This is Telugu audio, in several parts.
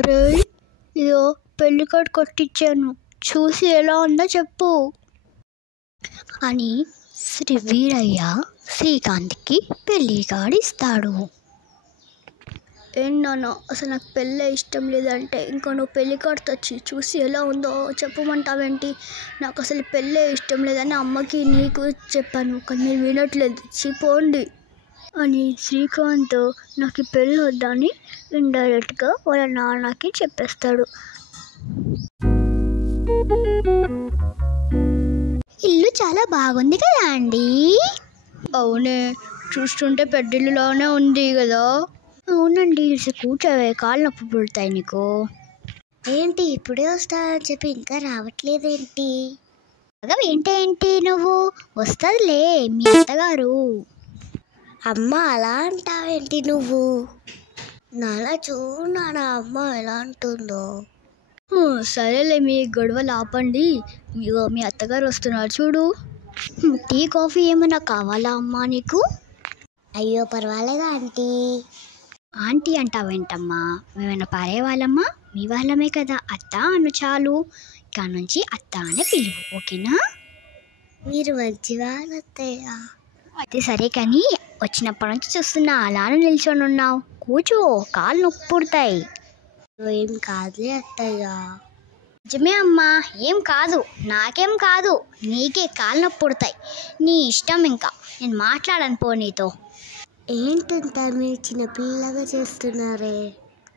ఒరే ఇదో పెళ్లి కార్డు కొట్టించాను, చూసి ఎలా ఉందో చెప్పు అని శ్రీ వీరయ్య శ్రీకాంత్కి పెళ్లి కార్డు ఇస్తాడు. ఏంటన్నా అసలు నాకు పెళ్ళే ఇష్టం లేదంటే ఇంకా నువ్వు పెళ్లి కార్డు తెచ్చి చూసి ఎలా ఉందో చెప్పమంటావేంటి? నాకు అసలు పెళ్ళే ఇష్టం లేదని అమ్మకి నీకు చెప్పాను, కానీ మీరు వినట్లేదు, పోండి అని శ్రీకాంత్ నాకు పెళ్ళి వద్దని ఇండైరెక్ట్గా వాళ్ళ నాన్నకి చెప్పేస్తాడు. ఇల్లు చాలా బాగుంది కదా అండి? అవునే, చూస్తుంటే పెద్దిల్లులోనే ఉంది కదా. అవునండి, కూర్చోవే, కాళ్ళు నొప్పి పుడతాయి నీకు. ఏంటి ఇప్పుడే వస్తానని చెప్పి ఇంకా రావట్లేదేంటి? ఏంటి నువ్వు? వస్తుందిలే మీ అత్తగారు. అమ్మ అలా అంటావేంటి నువ్వు? నాలా చూడు నాన్న అమ్మ ఎలా అంటుందో. సరేలే, మీ గొడవలు ఆపండి, మీ అత్తగారు వస్తున్నారు చూడు. టీ కాఫీ ఏమైనా కావాలా అమ్మా నీకు? అయ్యో పర్వాలేదా ఆంటీ. ఆంటీ అంటావేంటమ్మా, మేమైనా పారే వాళ్ళమ్మా, మీ వాళ్ళమే కదా, అత్త అను చాలు, ఇక నుంచి అత్త అనే పిలువు, ఓకేనా? మీరు మంచివాళ్ళు అత్తయ్య. అయితే సరే, కానీ వచ్చినప్పటి నుంచి చూస్తున్నా అలానే నిల్చొని ఉన్నావు, కూర్చో, కాళ్ళు నొప్పి పుడతాయి. ఏం కాదులే అత్తయ్య. నిజమే అమ్మా, ఏం కాదు, నాకేం కాదు, నీకే కాళ్ళు నొప్పి పుడతాయి, నీ ఇష్టం, ఇంకా నేను మాట్లాడను పో నీతో. ఏంటంట మీరు చిన్నపిల్లగా చేస్తున్నారే?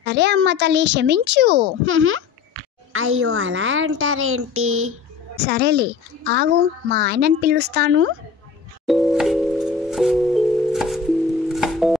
సరే అమ్మ తల్లి, క్షమించు. అయ్యో అలా అంటారేంటి? సరేలే ఆగు, మా ఆయనని పిలుస్తాను.